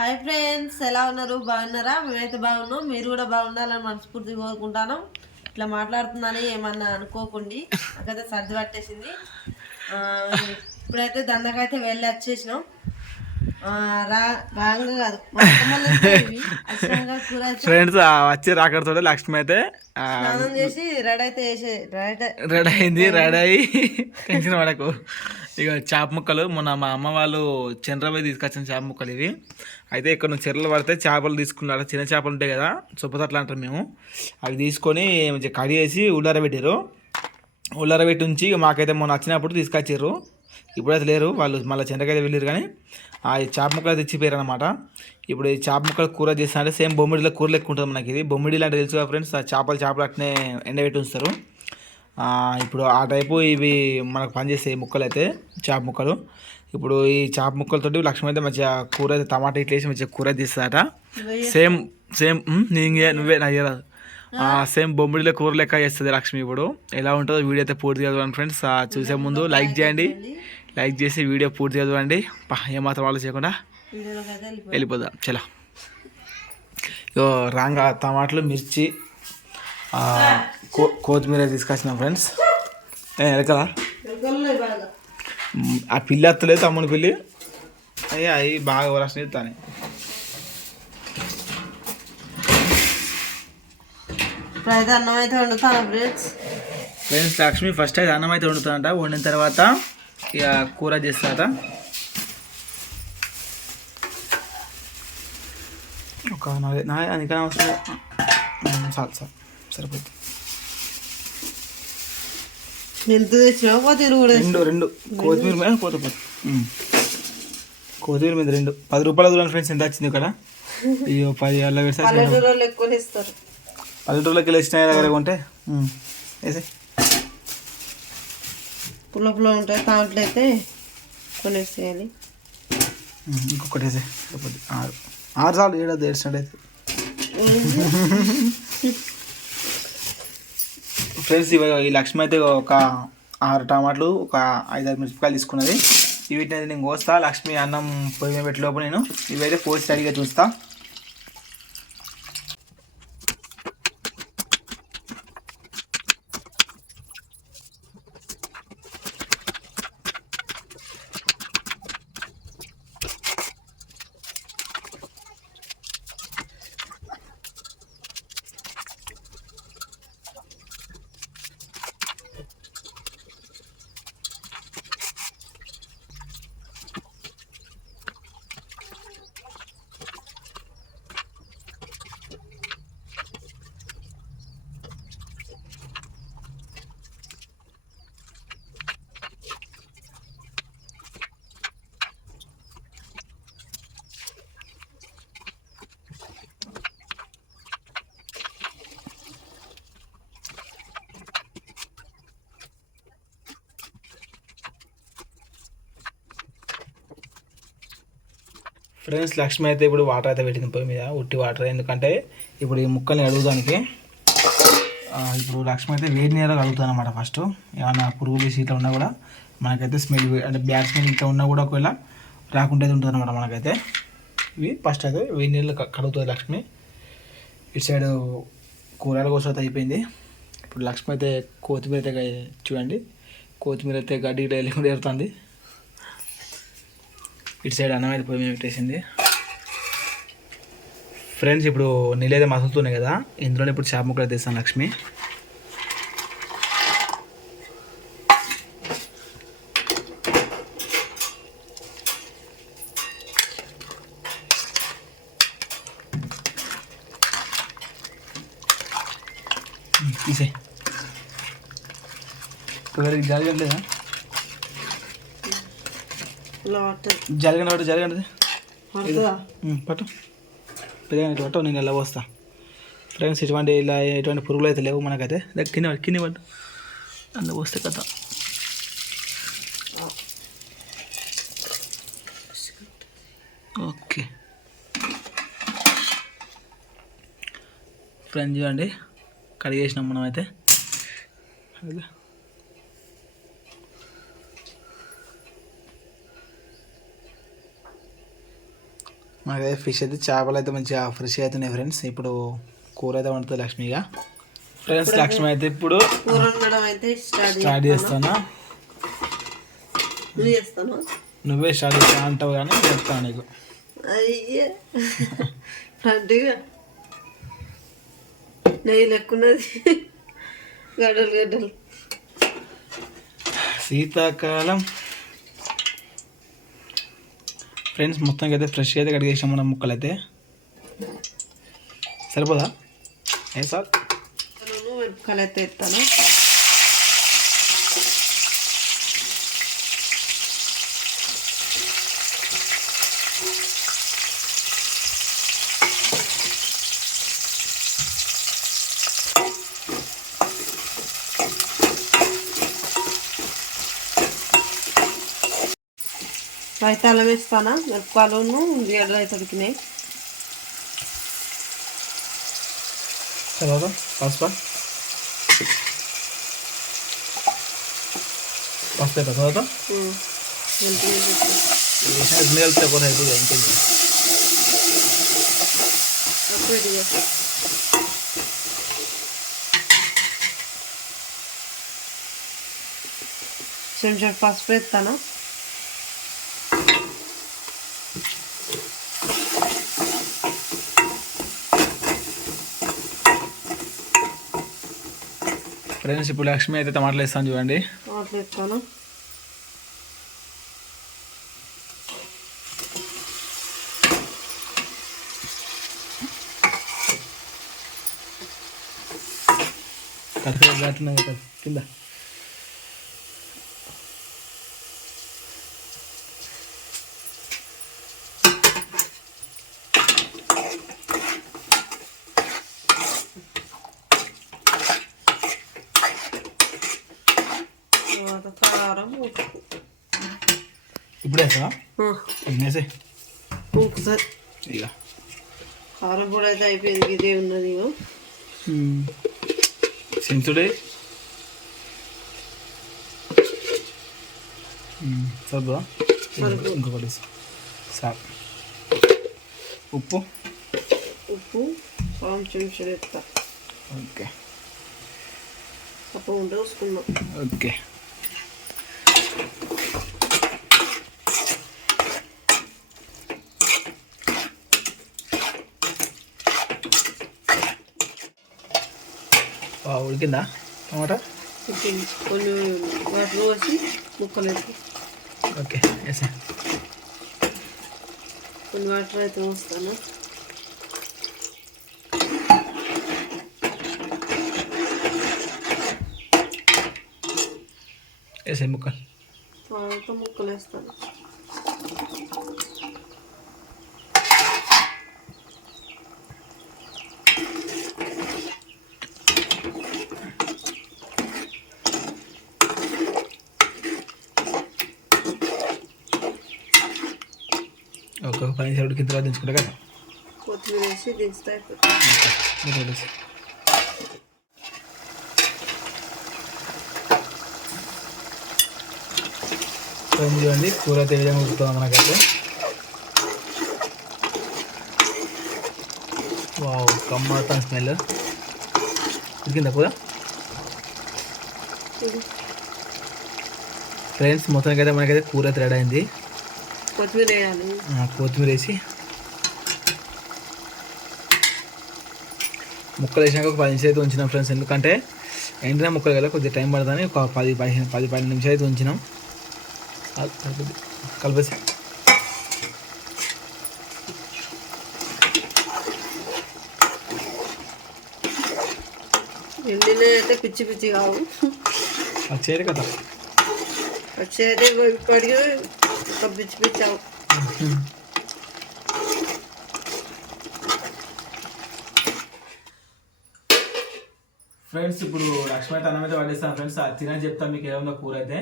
Hi friends ఎలా ఉన్నారు? బాగున్నారా? మేమైతే బాగున్నాం. మీరు కూడా బాగుండాలని మనస్ఫూర్తిగా కోరుకుంటాను. ఇట్లా మాట్లాడుతుందని ఏమన్నా అనుకోకండి. నాకైతే సర్ది పట్టేసింది. ఇప్పుడైతే దండకైతే వెళ్ళి వచ్చేసినాం. ఫ్రెండ్స్ వచ్చి రాకడతో లక్ష్మి అయితే రెడీ అయింది రెడీ అయ్యి టెన్షన్ పడకు. ఇక చేప ముక్కలు మొన్న మా అమ్మ వాళ్ళు చంద్రబాయి తీసుకొచ్చిన చేప ముక్కలు ఇవి. అయితే ఇక్కడ నుంచి చెర్రలు పడితే చేపలు తీసుకున్నారు? చిన్న చేపలు ఉంటాయి కదా చొప్పతట్లు అంటారు మేము. అవి తీసుకొని మంచిగా కడిగేసి ఉల్లారబెట్టారు ఉల్లారబెట్టి ఉంచి మాకైతే మొన్న వచ్చినప్పుడు తీసుకొచ్చారు ఇప్పుడైతే లేరు వాళ్ళు మళ్ళీ చెంతకైతే వెళ్ళారు కానీ ఆ చేప ముక్కలు తెచ్చిపోయారు అనమాట ఇప్పుడు ఈ చేప ముక్కలు కూర చేస్తా అంటే సేమ్ బొమ్మిడిలో కూర లెక్క ఉంటుంది మనకి ఇది. బొమ్మిడి లాంటి తెలుసు కదా ఫ్రెండ్స్ ఆ చేపలు చేపలు అట్నే ఎండబెట్టి ఉంచుతారు ఇప్పుడు ఆ టైపు ఇవి మనకు పనిచేస్తాయి ముక్కలు అయితే చేప ముక్కలు. ఇప్పుడు ఈ చేప ముక్కలతోటి లక్ష్మి అయితే మంచిగా కూర అయితే టమాటా ఇట్లా వేసి మంచిగా కూర తీస్తారట సేమ్ సేమ్ నేను నువ్వే నాకు తెలియదు. ఆ సేమ్ బొమ్మిడిలో కూర లెక్క చేస్తుంది లక్ష్మి ఇప్పుడు. ఎలా ఉంటుందో వీడియో అయితే పూర్తి చదవండి ఫ్రెండ్స్. ఆ, చూసే ముందు లైక్ చేయండి. లైక్ చేసి వీడియో పూర్తి చదవండి. పా, ఏమాత్రం వాళ్ళు చేయకుండా వెళ్ళిపోదాం? చలో. ఇగో రాంగా టమాటాలు మిర్చి కొత్తిమీర తీసుకొచ్చినాం ఫ్రెండ్స్. ఎలకలా ఆ పిల్లి ఎత్తలేదు తమ్ముని పిల్లి. అయ్యా అవి బాగా వరసం ఎత్తాను ఇప్పుడైతే అన్నం అయితే వండుతాను ఫ్రెండ్స్. ఫ్రెండ్స్ లక్ష్మి ఫస్ట్ అయితే అన్నం అయితే వండుతానంట. వండిన తర్వాత ఇక కూర చేస్తారట ఒక నాలుగు నా అందుకని అవసరం చాలు చాలు. సరిపోతుంది ఎంత తెచ్చినావు కొత్తిమీర కూడా రెండు రెండు. కొత్తిమీర మీద కొత్తిమీర. కొత్తిమీర మీద రెండు. పది రూపాయల దూరం ఫ్రెండ్స్ ఎంత వచ్చింది ఇక్కడ? అయ్యో పది అల్ల పెడితే పల్లెటూరులో ఎక్కువ ఇస్తారు. పల్లెటూరులోకి వెళ్ళి వచ్చిన దగ్గర కొంటే మ్, వేసేయ్. పుల్ల పుల్ల ఉంటాయి దాంట్లో అయితే కొనేసేయాలి. ఇంకొకటి వేసే ఆరు. ఆరు సార్లు ఏడాది ఏడ్చినట్టయితే. ఫ్రెండ్స్ ఇవి ఈ లక్ష్మి అయితే ఒక ఆరు టమాటాలు ఒక ఐదారు మిరపకాయలు తీసుకున్నది. వీటిని అయితే నేను కోస్తా. లక్ష్మి అన్నం పొయ్యి పెట్టే లోపు నేను ఇవైతే పోసి రెడీగా చూస్తా. ఫ్రెండ్స్ లక్ష్మి అయితే ఇప్పుడు వాటర్ అయితే పెట్టింది పొయ్యి మీద ఉట్టి వాటర్ ఎందుకంటే ఇప్పుడు ఈ ముక్కల్ని అడుగుదానికి ఇప్పుడు లక్ష్మి అయితే వేడి నీళ్ళు కలుగుతుంది అనమాట ఫస్ట్ ఏమైనా పురుగులు ఇట్లా ఉన్నా కూడా మనకైతే స్మెల్ అంటే బ్యాడ్ స్మెల్ ఇట్లా ఉన్నా కూడా ఒకవేళ రాకుండా ఉంటుంది అనమాట మనకైతే. ఇవి ఫస్ట్ అయితే వేడి నీళ్ళు కడుగుతుంది లక్ష్మి. ఇటు సైడ్ కూరగాయల కోసం అయితే అయిపోయింది. ఇప్పుడు లక్ష్మి అయితే కొత్తిమీర అయితే చూడండి కొత్తిమీర అయితే గడ్డి లేకుండా ఏరుతుంది ఇటు సైడ్ అన్నం అయితే పోయి మీద పెట్టేసింది. ఫ్రెండ్స్ ఇప్పుడు నీళ్ళైతే అయితే మసులుతున్నాయి కదా ఇందులోనే ఇప్పుడు చేప ముక్కలు తీస్తాను లక్ష్మి. తీసే జరగట్లేదా ఇలా జరగండి పట్టు జరగండి పట్టు. పెద్దగా ఇటు పట్టు నేను ఎలా వస్తా ఫ్రెండ్స్ ఇటువంటి ఇలా ఎటువంటి పురుగులు అయితే లేవు మనకైతే. కింద పట్టు, కింద పట్టు. అందులో వస్తే కదా ఓకే. ఫ్రెండ్స్ చూడండి కడిగేసినాం మనం అయితే అదే మాకైతే ఫిష్ అయితే చేపలు అయితే మంచిగా ఫ్రెష్ అవుతున్నాయి ఫ్రెండ్స్ ఇప్పుడు కూర అయితే వండుతుంది లక్ష్మిగా. ఫ్రెండ్స్ లక్ష్మి అయితే ఇప్పుడు కూర వండడం అయితే స్టార్ట్ స్టార్ట్ చేస్తానా. నువ్వు స్టార్ట్ చేస్తా అంటావు కానీ చెప్తాను నీకు. నెయ్యి లెక్కున్నది గడ్డలు గడ్డలు. శీతాకాలం. ఫ్రెండ్స్ మొత్తానికి అయితే ఫ్రెష్ అయితే కడిగేసాం మనం ముక్కలు అయితే సరిపోదా? ఏ సార్? నేను మిరపకాయలు అయితే ఎత్తాను. రైతా అల్లం వేస్తానా? మిరపకాయలు ఉల్లిగడ్డలు అయితే ఉడికినాయి. తర్వాత పసుపు. పసుపు అయిపోయి తర్వాత. మిగిలితే కూడా పసుపు ఎత్తాను ఫ్రెండ్స్ ఇప్పుడు లక్ష్మి అయితే టమాటాలు వేస్తాను చూడండి కత్తిర దాటున్నాయి కదా కింద తర్వాత కారం ఉప్పు ఇప్పుడు వేస్తావా వేసే ఉప్పు సార్ ఇక. కారం పొడి అయితే అయిపోయింది ఇదే ఉన్నది సింతుడే. సరిపోదా. ఇంకొకటి. సార్. ఉప్పు? ఉప్పు పాము చెంచాడు ఎత్తా ఓకే. తప్ప ఉంటే వస్తున్నాం ఓకే. ఉడికిందా టమాటా ఇప్పుడు కొన్ని వాటర్ పోసి ముక్కలు ఎత్తి ఓకే వేసా కొన్ని వాటర్ అయితే పోస్తాను వేసే ముక్కలు తర్వాత ముక్కలు వేస్తాను నిమిషాలు ఉడికిన తర్వాత దించుకుంటా కదా? కొత్తిమీర వేసి దించుతా. చూడండి కూర అయితే విధంగా ఉడుకుతుందో మనకైతే. వావ్ కమ్మతాను స్మెల్. ఉడికిందా కూర? ఫ్రెండ్స్ మొత్తానికి అయితే మనకైతే కూర అయితే రెడీ అయింది. కొత్తిమీర వేయాలి ఆ, కొత్తిమీర వేసి ముక్కలు వేసినాక ఒక పది నిమిషాలు అయితే ఉంచినాం ఫ్రెండ్స్ ఎందుకంటే ఎండిన ముక్కలు కదా కొద్దిగా టైం పడుతుంది ఒక పది పదిహేను పది పన్నెండు నిమిషాలు అయితే ఉంచినాం కల్- కలిపి కలిపేసి ఎండిన అయితే పిచ్చి పిచ్చి కావు అది చేయరు కదా వచ్చి అయితే ఇప్పటికీ ఒక పిచ్చి పిచ్చి అవు ఫ్రెండ్స్ ఇప్పుడు లక్ష్మీ అయితే అన్నం అయితే పడేస్తాను ఫ్రెండ్స్ అది తినని చెప్తాను మీకు ఏమన్నా కూర అయితే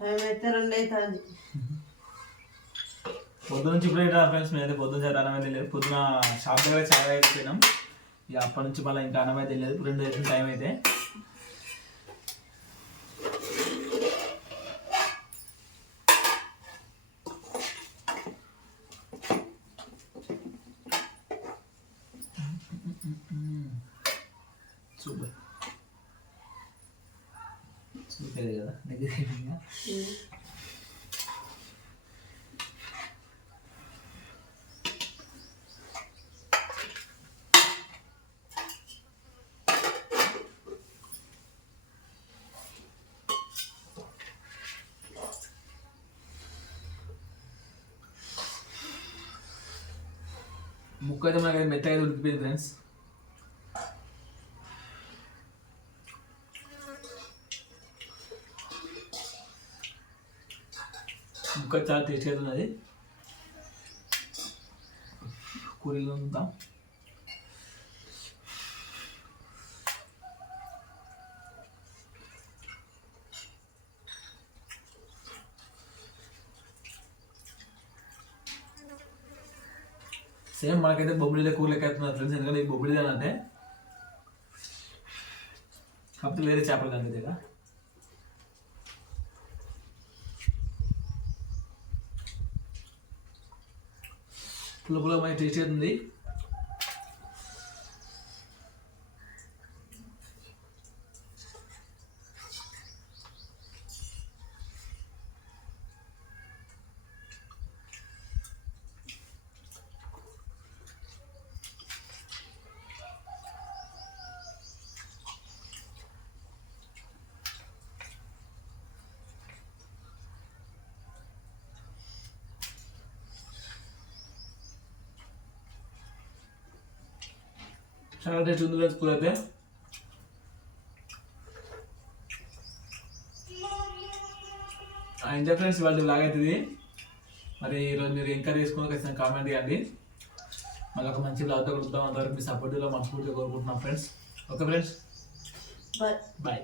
టైం అయితే రెండు అవుతుంది పొద్దున నుంచి ఇప్పుడు ఏంటో ఫ్రెండ్స్ మేమైతే పొద్దున చేత అన్నం అయితే లేదు పొద్దున షాప్ దగ్గర చాలా అయిపోయినాం ఇక అప్పటి నుంచి మళ్ళీ ఇంకా అన్నం అయితే లేదు రెండు టైం అయితే సూపర్ సూపర్ కదా దగ్గర ముక్క అయితే మనకి మెత్తగా అయితే ఉడికిపోయింది ఫ్రెండ్స్ ముక్క చాలా టేస్ట్ అయితే ఉన్నది. కూరలో ఉందా సేమ్ మనకైతే బొబ్బిలి కూర లెక్క అవుతున్నారు ఫ్రెండ్స్ ఎందుకంటే ఈ అంటే. కాకపోతే వేరే చేపలు కానీ దగ్గర పుల్ల పుల్ల టేస్ట్ అవుతుంది. చాలా టేస్ట్ ఉంది ఫ్రెండ్స్ కూర అయితే ఎంజాయ్ ఫ్రెండ్స్ వాళ్ళు లాగ్ అవుతుంది. మరి ఈరోజు మీరు ఇంకా తీసుకుని ఖచ్చితంగా కామెంట్ చేయండి. మళ్ళీ ఒక మంచి బ్లాగ్తో కలుద్దాం. అంతవరకు మీ సపోర్టివ్లో మనస్ఫూర్తిగా కోరుకుంటున్నాం ఫ్రెండ్స్ ఓకే ఫ్రెండ్స్ బాయ్